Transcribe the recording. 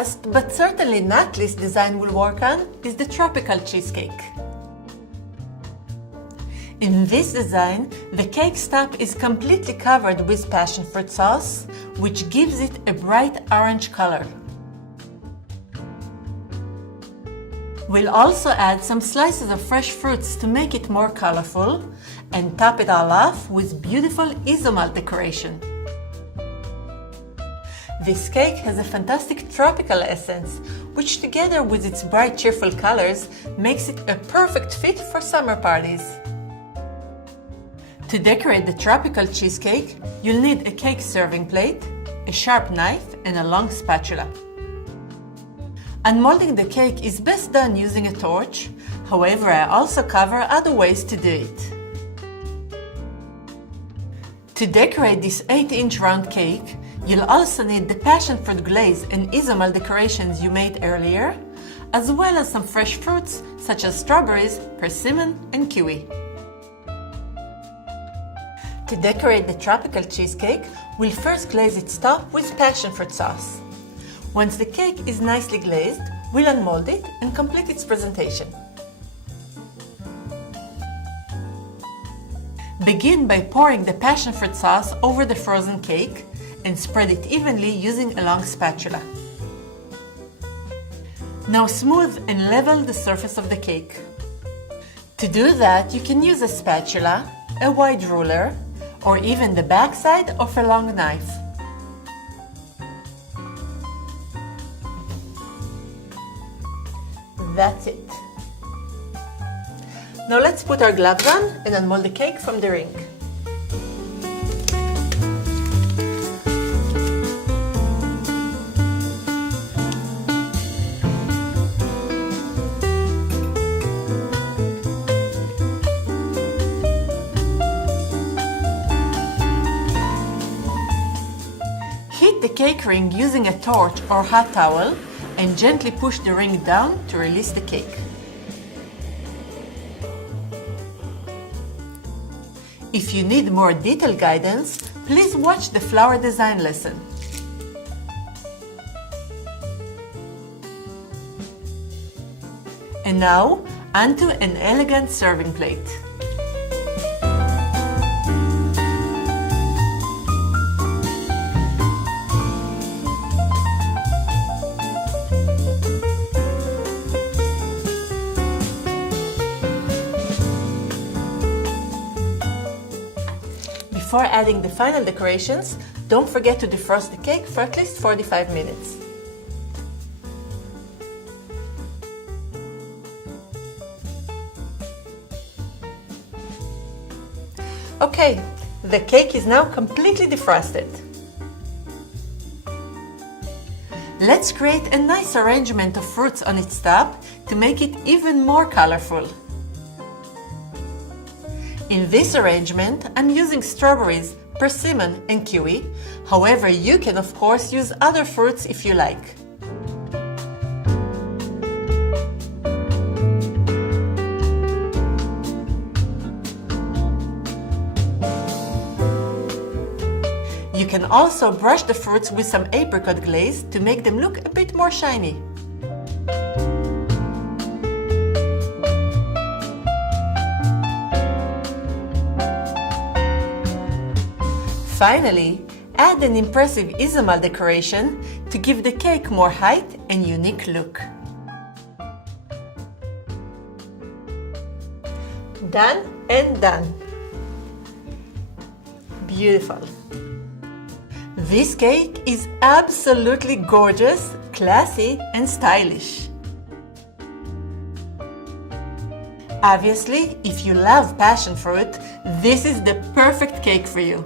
Last, but certainly not least design we'll work on is the tropical cheesecake. In this design, the cake's top is completely covered with passion fruit sauce, which gives it a bright orange color. We'll also add some slices of fresh fruits to make it more colorful and top it all off with beautiful isomalt decoration. This cake has a fantastic tropical essence, which together with its bright cheerful colors makes it a perfect fit for summer parties. To decorate the tropical cheesecake, you'll need a cake serving plate, a sharp knife, and a long spatula. Unmolding the cake is best done using a torch, however I also cover other ways to do it. To decorate this 8-inch round cake, you'll also need the passion fruit glaze and isomalt decorations you made earlier, as well as some fresh fruits such as strawberries, persimmon, and kiwi. To decorate the tropical cheesecake, we'll first glaze its top with passion fruit sauce. Once the cake is nicely glazed, we'll unmold it and complete its presentation. Begin by pouring the passion fruit sauce over the frozen cake and spread it evenly using a long spatula. Now smooth and level the surface of the cake. To do that, you can use a spatula, a wide ruler, or even the backside of a long knife. That's it. Now let's put our gloves on and unmold the cake from the ring. Heat the cake ring using a torch or hot towel and gently push the ring down to release the cake. If you need more detailed guidance, please watch the flower design lesson. And now, onto an elegant serving plate. Before adding the final decorations, don't forget to defrost the cake for at least 45 minutes. Okay, the cake is now completely defrosted. Let's create a nice arrangement of fruits on its top to make it even more colorful. In this arrangement, I'm using strawberries, persimmon, and kiwi. However, you can of course use other fruits if you like. You can also brush the fruits with some apricot glaze to make them look a bit more shiny. Finally, add an impressive isomalt decoration to give the cake more height and unique look. Done and done. Beautiful. This cake is absolutely gorgeous, classy, and stylish. Obviously, if you love passion fruit, this is the perfect cake for you.